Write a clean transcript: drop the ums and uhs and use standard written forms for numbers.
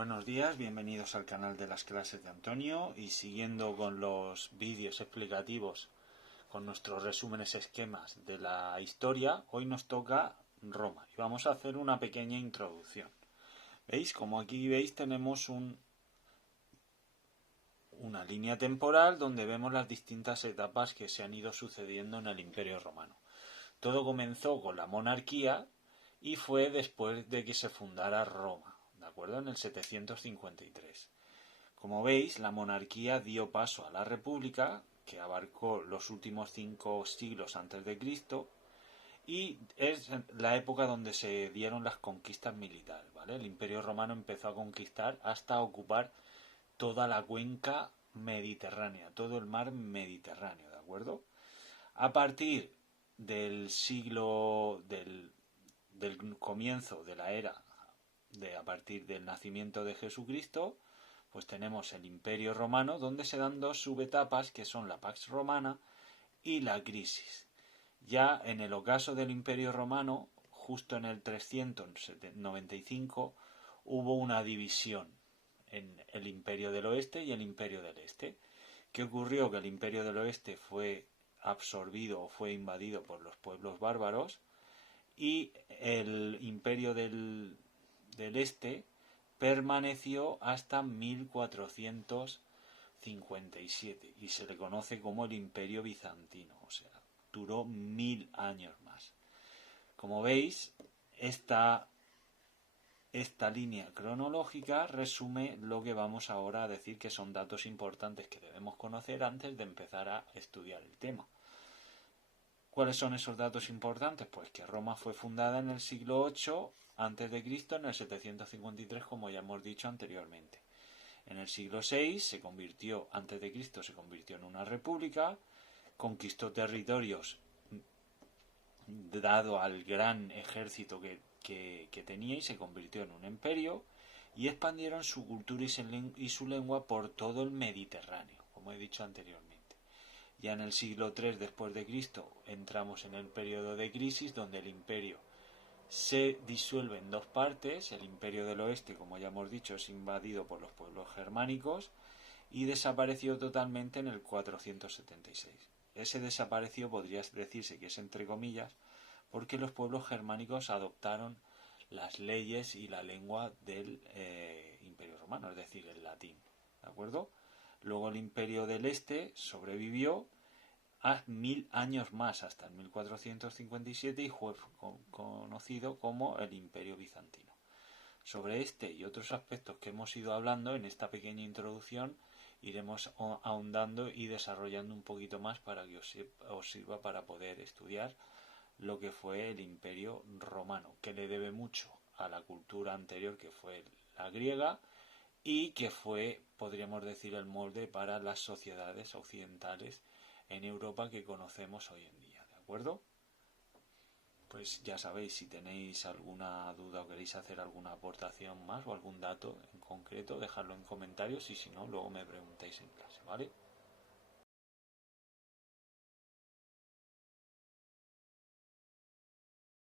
Buenos días, bienvenidos al canal de las clases de Antonio y siguiendo con los vídeos explicativos con nuestros resúmenes esquemas de la historia, hoy nos toca Roma y vamos a hacer una pequeña introducción. ¿Veis? Como aquí veis tenemos una línea temporal donde vemos las distintas etapas que se han ido sucediendo en el Imperio Romano. Todo comenzó con la monarquía y fue después de que se fundara Roma, ¿de acuerdo? En el 753. Como veis, la monarquía dio paso a la república, que abarcó los últimos 5 siglos antes de Cristo, y es la época donde se dieron las conquistas militares, ¿vale? El Imperio Romano empezó a conquistar hasta ocupar toda la cuenca mediterránea, todo el mar Mediterráneo, ¿de acuerdo? A partir del siglo del comienzo de la era a partir del nacimiento de Jesucristo, pues tenemos el Imperio Romano, donde se dan dos subetapas que son la Pax Romana y la Crisis. Ya en el ocaso del Imperio Romano, justo en el 395, hubo una división en el Imperio del Oeste y el Imperio del Este. ¿Qué ocurrió? Que el Imperio del Oeste fue absorbido o fue invadido por los pueblos bárbaros y el Imperio del Este permaneció hasta 1457 y se le conoce como el Imperio Bizantino, o sea, duró 1000 años más. Como veis, esta línea cronológica resume lo que vamos ahora a decir que son datos importantes que debemos conocer antes de empezar a estudiar el tema. ¿Cuáles son esos datos importantes? Pues que Roma fue fundada en el siglo VIII a.C., en el 753, como ya hemos dicho anteriormente. En el siglo VI se convirtió en una república, conquistó territorios dado al gran ejército que tenía y se convirtió en un imperio, y expandieron su cultura y su lengua por todo el Mediterráneo, como he dicho anteriormente. Ya en el siglo III después de Cristo entramos en el periodo de crisis, donde el imperio se disuelve en dos partes. El Imperio del Oeste, como ya hemos dicho, es invadido por los pueblos germánicos y desapareció totalmente en el 476. Ese desapareció podría decirse que es entre comillas, porque los pueblos germánicos adoptaron las leyes y la lengua del Imperio Romano, es decir, el latín, ¿de acuerdo? Luego el Imperio del Este sobrevivió a 1000 años más, hasta el 1457, y fue conocido como el Imperio Bizantino. Sobre este y otros aspectos que hemos ido hablando en esta pequeña introducción, iremos ahondando y desarrollando un poquito más para que os sirva para poder estudiar lo que fue el Imperio Romano, que le debe mucho a la cultura anterior, que fue la griega, y que fue, podríamos decir, el molde para las sociedades occidentales en Europa que conocemos hoy en día, ¿de acuerdo? Pues ya sabéis, si tenéis alguna duda o queréis hacer alguna aportación más o algún dato en concreto, dejadlo en comentarios, y si no, luego me preguntáis en clase, ¿vale?